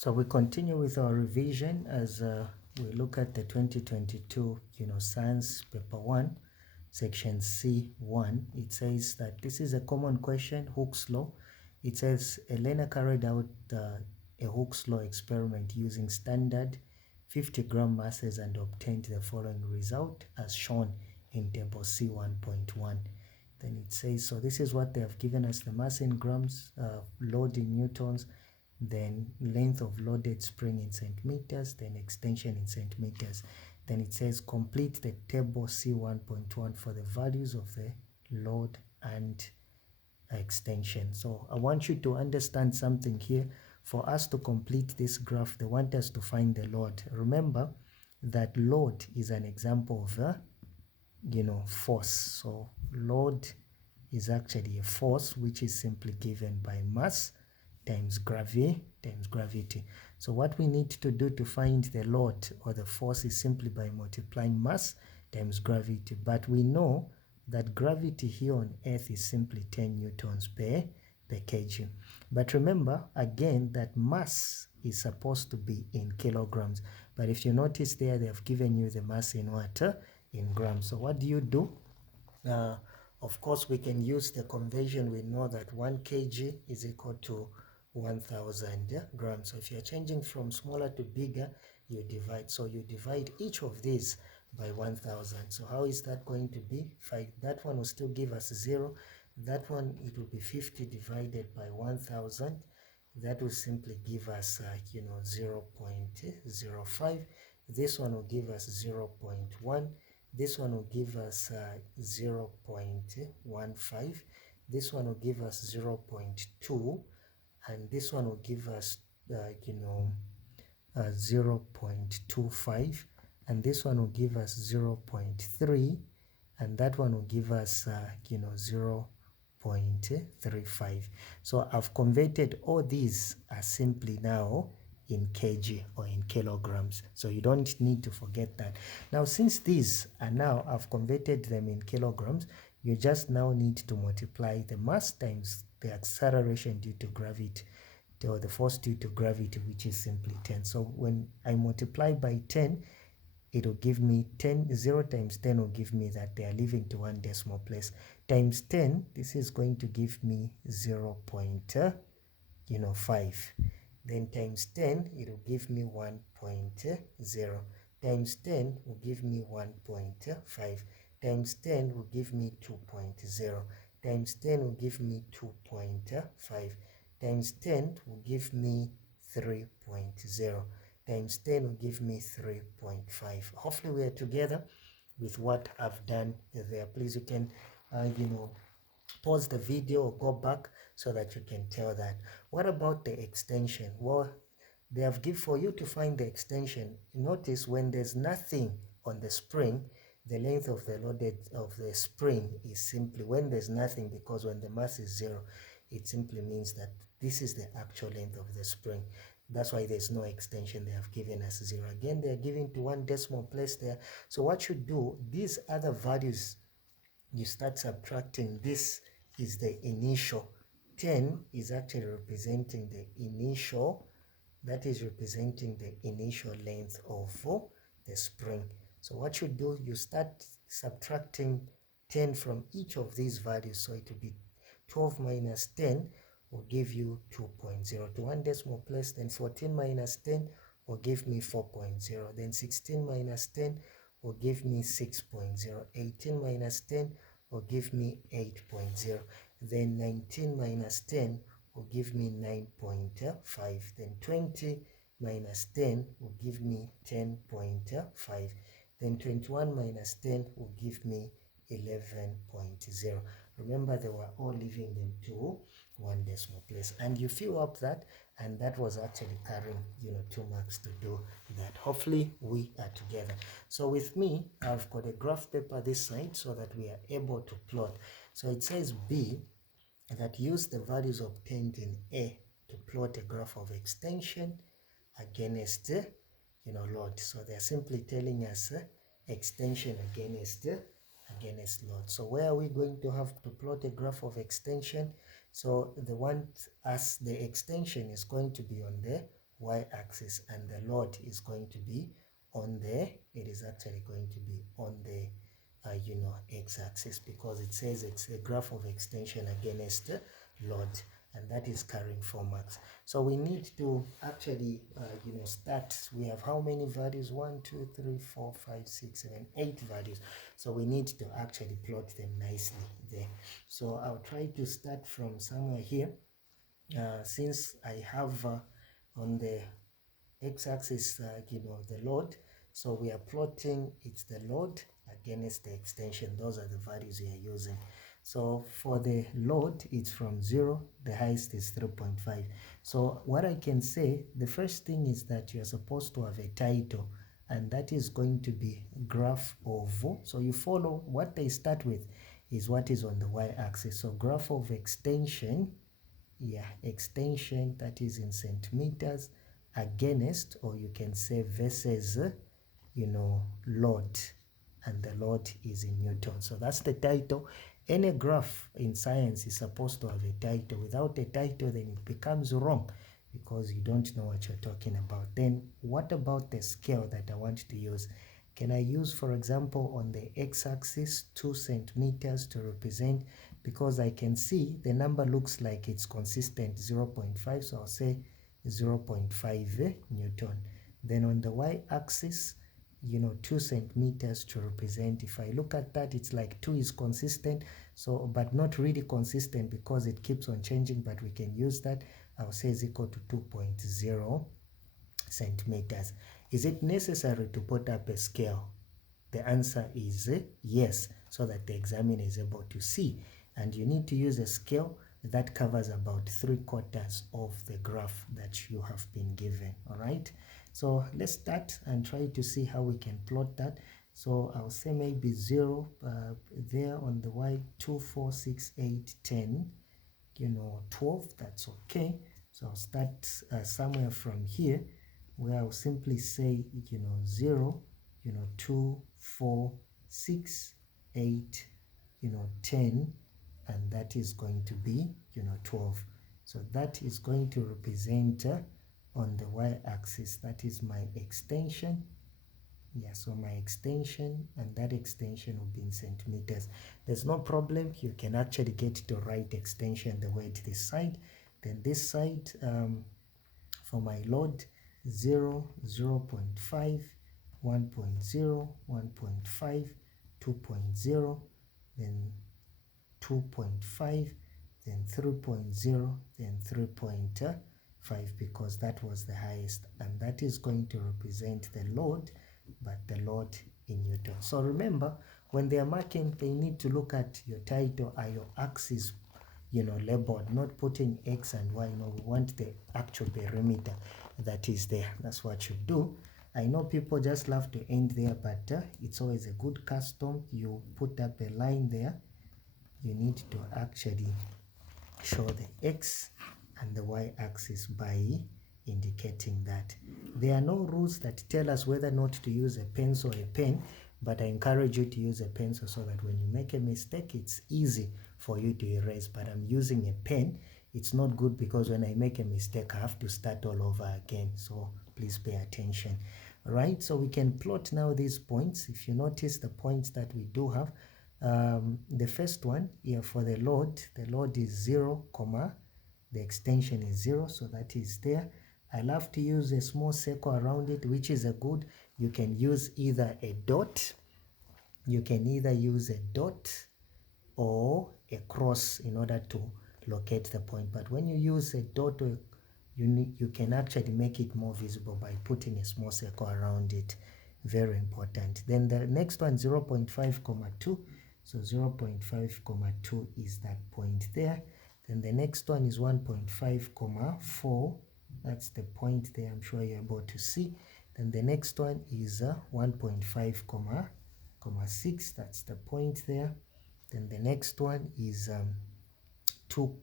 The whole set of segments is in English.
So we continue with our revision as we look at the 2022, Science Paper 1, Section C1. It says that this is a common question, Hooke's Law. It says a learner carried out a Hooke's Law experiment using standard 50-gram masses and obtained the following result as shown in table C1.1. Then it says, so this is what they have given us: the mass in grams, load in newtons, then length of loaded spring in centimeters, then extension in centimeters. Then it says complete the table C1.1 for the values of the load and extension. So I want you to understand something here. For us to complete this graph, they want us to find the load. Remember that load is an example of a force. So load is actually a force which is simply given by mass times gravity. So what we need to do to find the load or the force is simply by multiplying mass times gravity. But we know that gravity here on Earth is simply 10 newtons per kg. But remember again that mass is supposed to be in kilograms. But if you notice there, they have given you the mass in what? In grams. So what do? Of course, we can use the conversion. We know that 1 kg is equal to 1000 grams. So if you're changing from smaller to bigger, you divide. So you divide each of these by 1000. So how is that going to be? 5. That one will still give us 0. That one, it will be 50 divided by 1000. That will simply give us 0.05. This one will give us 0.1. This one will give us 0.15. This one will give us 0.2. And this one will give us 0.25. And this one will give us 0.3. And that one will give us 0.35. So I've converted all these are simply now in kg or in kilograms. So you don't need to forget that. Now, since these are now, I've converted them in kilograms, you just now need to multiply the mass times the acceleration due to gravity, or the force due to gravity, which is simply 10. So when I multiply by 10, it will give me 10. 0 times 10 will give me that they are leaving to one decimal place. Times 10, this is going to give me 0.5. Then times 10, it will give me 1.0. Times 10 will give me 1.5. Times 10 will give me 2.0. Times 10 will give me 2.5. Times 10 will give me 3.0. Times 10 will give me 3.5. Hopefully we are together with what I've done there. Please, you can, pause the video or go back so that you can tell that. What about the extension? Well, they have given for you to find the extension. Notice when there's nothing on the spring, the length of the spring is simply, when there's nothing, because when the mass is 0, it simply means that this is the actual length of the spring. That's why there's no extension. They have given us 0. Again, they're giving to one decimal place there. So what you do, these other values, you start subtracting. This is the initial. 10 is actually representing the initial, that is representing the initial length of the spring. So what you do, you start subtracting 10 from each of these values. So it will be 12 minus 10 will give you 2.0 to one decimal place. Then 14 minus 10 will give me 4.0. Then 16 minus 10 will give me 6.0. 18 minus 10 will give me 8.0. Then 19 minus 10 will give me 9.5. Then 20 minus 10 will give me 10.5. Then 21 minus 10 will give me 11.0. Remember, they were all leaving them to one decimal place, and you fill up that, and that was actually carrying 2 marks to do that. Hopefully we are together. So with me, I've got a graph paper this side so that we are able to plot. So it says B, that use the values obtained in A to plot a graph of extension against load. So they're simply telling us extension against load. So where are we going to have to plot a graph of extension? So the one as the extension is going to be on the y-axis, and the load is going to be on the, it is actually going to be on the x-axis, because it says it's a graph of extension against load, and that is carrying 4 marks. So we need to actually start. We have how many values? 1 2 3 4 5 6 7 8 values. So we need to actually plot them nicely there. So I'll try to start from somewhere here. Since I have on the x-axis the load, so we are plotting it's the load against the extension. Those are the values we are using. So for the load, it's from 0, the highest is 3.5. So what I can say, the first thing is that you're supposed to have a title, and that is going to be graph of, so you follow what they start with is what is on the y-axis. So graph of extension, extension, that is in centimeters, against, or you can say versus load, and the load is in Newton. So that's the title. Any graph in science is supposed to have a title. Without a title, then it becomes wrong, because you don't know what you're talking about. Then what about the scale that I want to use? Can I use, for example, on the x-axis 2 centimeters to represent, because I can see the number looks like it's consistent, 0.5, so I'll say 0.5 Newton. Then on the y-axis, 2 centimeters to represent. If I look at that, it's like 2 is consistent, so but not really consistent because it keeps on changing, but we can use that. I'll say is equal to 2.0 centimeters. Is it necessary to put up a scale? The answer is yes, so that the examiner is able to see. And you need to use a scale that covers about 3/4 of the graph that you have been given. All right, so let's start and try to see how we can plot that. So I'll say maybe 0 there on the y, 2 4 6 8 10 12. That's okay. So I'll start somewhere from here, where I'll simply say 0 2 4 6 8 10, and that is going to be 12. So that is going to represent on the y-axis, that is my extension. So my extension, and that extension will be in centimeters. There's no problem, you can actually get to write extension the way to this side. Then this side, for my load, 0 0.5 1.0 1.5 2.0, then 2.5, then 3.0, then 3.5, because that was the highest, and that is going to represent the load, but the load in Newton. So remember, when they are marking, they need to look at your title, are your axes labeled, not putting x and y. No, we want the actual perimeter that is there. That's what you do. I know people just love to end there, but it's always a good custom. You put up a line there. You need to actually show the x and the y-axis by indicating that. There are no rules that tell us whether not to use a pencil or a pen, but I encourage you to use a pencil so that when you make a mistake, it's easy for you to erase. But I'm using a pen. It's not good, because when I make a mistake, I have to start all over again. So please pay attention. All right, so we can plot now these points. If you notice the points that we do have, the first one here for the load is 0, the extension is 0, so that is there. I love to use a small circle around it, which is a good. You can use either a dot, or a cross in order to locate the point. But when you use a dot, you can actually make it more visible by putting a small circle around it. Very important. Then the next one, 0.5, 2. So 0.5, 2 is that point there. Then the next one is 1.5, 4. That's the point there. I'm sure you're able to see. Then the next one is 1.5, 6. That's the point there. Then the next one is 2,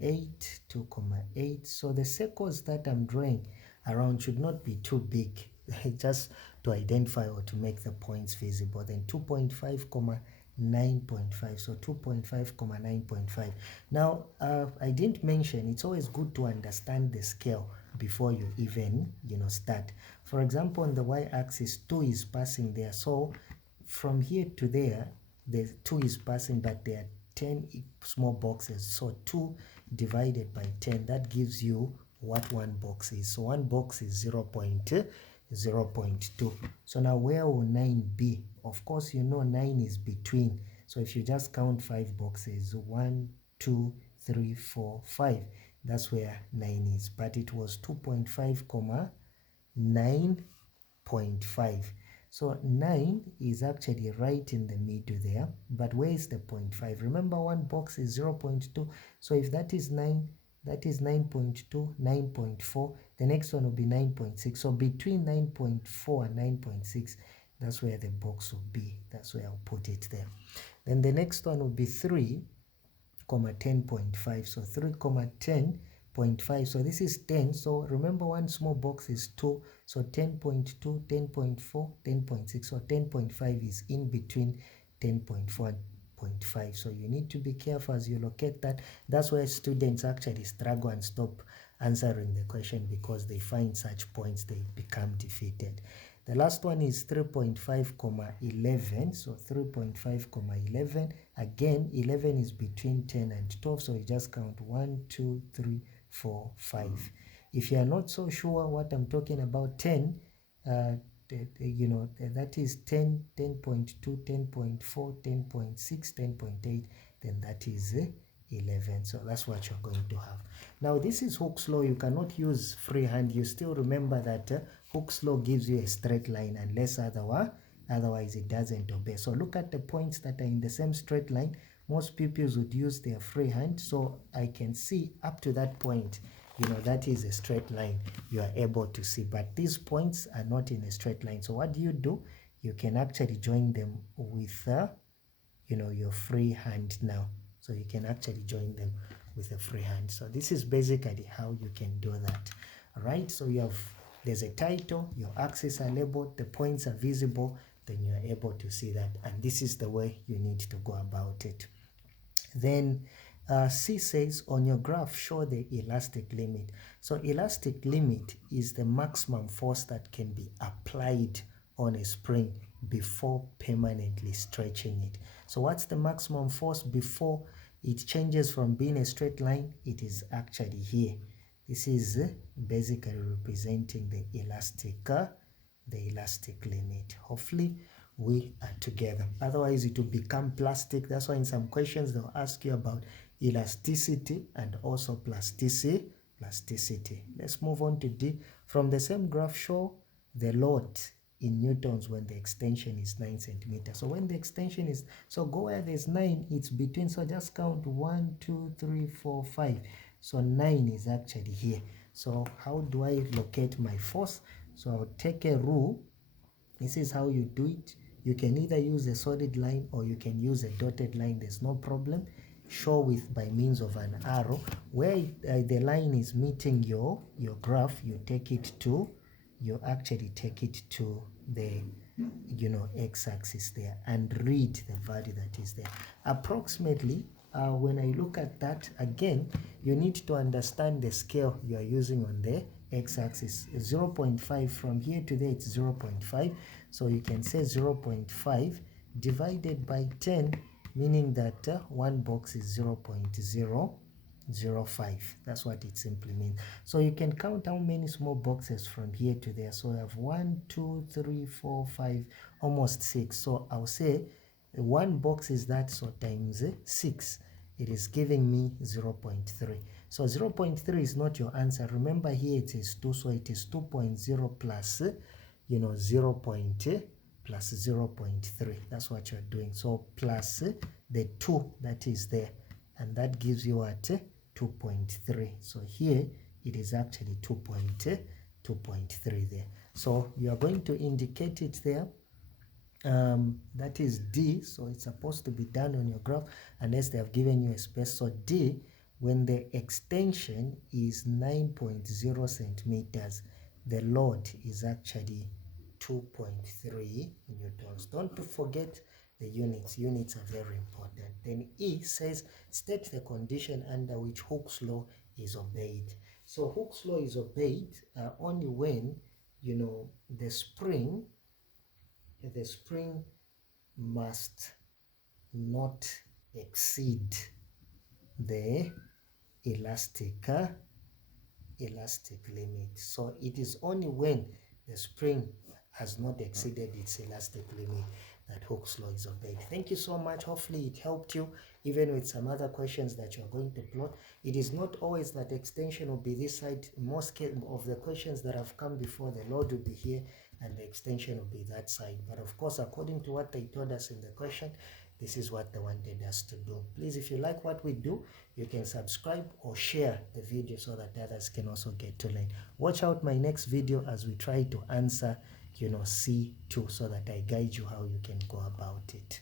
8, 2,8. So the circles that I'm drawing around should not be too big, just to identify or to make the points visible. Then 2.5, 9.5. So 2.5 comma 9.5. Now I didn't mention, it's always good to understand the scale before you even start. For example, on the y-axis 2 is passing there, so from here to there the 2 is passing, but there are 10 small boxes, so 2 divided by 10, that gives you what one box is. So one box is 0.2. So now where will 9 be? Of course, 9 is between, so if you just count 5 boxes, 1 2 3 4 5, that's where 9 is, but it was 2.5 comma 9.5. So 9 is actually right in the middle there, but where is the 0.5? Remember, one box is 0.2, so if that is 9, that is 9.2, 9.4, the next one will be 9.6. So between 9.4 and 9.6, that's where the box will be. That's where I'll put it there. Then the next one will be 3, 10.5. So 3, 10.5. So this is 10. So remember, one small box is 2. So 10.2, 10.4, 10.6. So 10.5 is in between 10.4 and 0.5. So you need to be careful as you locate that. That's why students actually struggle and stop answering the question, because they find such points, they become defeated. The last one is 3.5 comma 11. So 3.5 comma 11. Again, 11 is between 10 and 12. So you just count 1, 2, 3, 4, 5. If you are not so sure what I'm talking about, 10, that is 10, 10.2, 10.4, 10.6, 10.8, then that is 11. So that's what you're going to have. Now this is Hooke's law. You cannot use freehand. You still remember that Hooke's law gives you a straight line unless otherwise it doesn't obey. So look at the points that are in the same straight line. Most pupils would use their freehand, so I can see up to that point, that is a straight line you are able to see, but these points are not in a straight line. So what do? You can actually join them with your free hand now. So you can actually join them with a free hand. So this is basically how you can do that. All right, so there's a title, your axes are labeled, the points are visible, then you are able to see that, and this is the way you need to go about it. Then C says, on your graph, show the elastic limit. So elastic limit is the maximum force that can be applied on a spring before permanently stretching it. So what's the maximum force before it changes from being a straight line? It is actually here. This is basically representing the elastic limit. Hopefully we are together. Otherwise it will become plastic. That's why in some questions they'll ask you about elasticity and also plasticity. Let's move on to D. From the same graph, show the load in newtons when the extension is 9 centimeters. So when the extension is, so go where there's 9, it's between, so just count 1, 2, 3, 4, 5. So 9 is actually here. So how do I locate my force? So I'll take a rule. This is how you do it. You can either use a solid line or you can use a dotted line. There's no problem. Show with by means of an arrow. Where the line is meeting your graph, you actually take it to the x-axis there and read the value that is there. Approximately, when I look at that, again, you need to understand the scale you are using on the x-axis. 0.5 from here to there, it's 0.5. So you can say 0.5 divided by 10, meaning that one box is 0.005. That's what it simply means. So you can count how many small boxes from here to there. So I have 1, 2, 3, 4, 5, almost 6. So I'll say one box is that, so times 6. It is giving me 0.3. So 0.3 is not your answer. Remember here it is 2, so it is 2.0 plus 0. Plus 0.3. That's what you're doing. So plus the 2 that is there, and that gives you what? 2.3. So here it is actually 2.3 there. So you are going to indicate it there. That is D, so it's supposed to be done on your graph unless they have given you a space. So D, when the extension is 9.0 centimeters, the load is actually 2.3 newtons. Don't forget the units. Units are very important. Then E says state the condition under which Hooke's law is obeyed. So Hooke's law is obeyed only when, you know, the spring must not exceed the elastic limit. So it is only when the spring has not exceeded its elastic limit that Hooke's law is obeyed. Thank you so much. Hopefully it helped you, even with some other questions that you are going to plot. It is not always that extension will be this side. Most of the questions that have come before, the load will be here and the extension will be that side. But of course, according to what they told us in the question, this is what they wanted us to do. Please, if you like what we do, you can subscribe or share the video so that others can also get to learn. Watch out my next video as we try to answer, you know, C2, so that I guide you how you can go about it.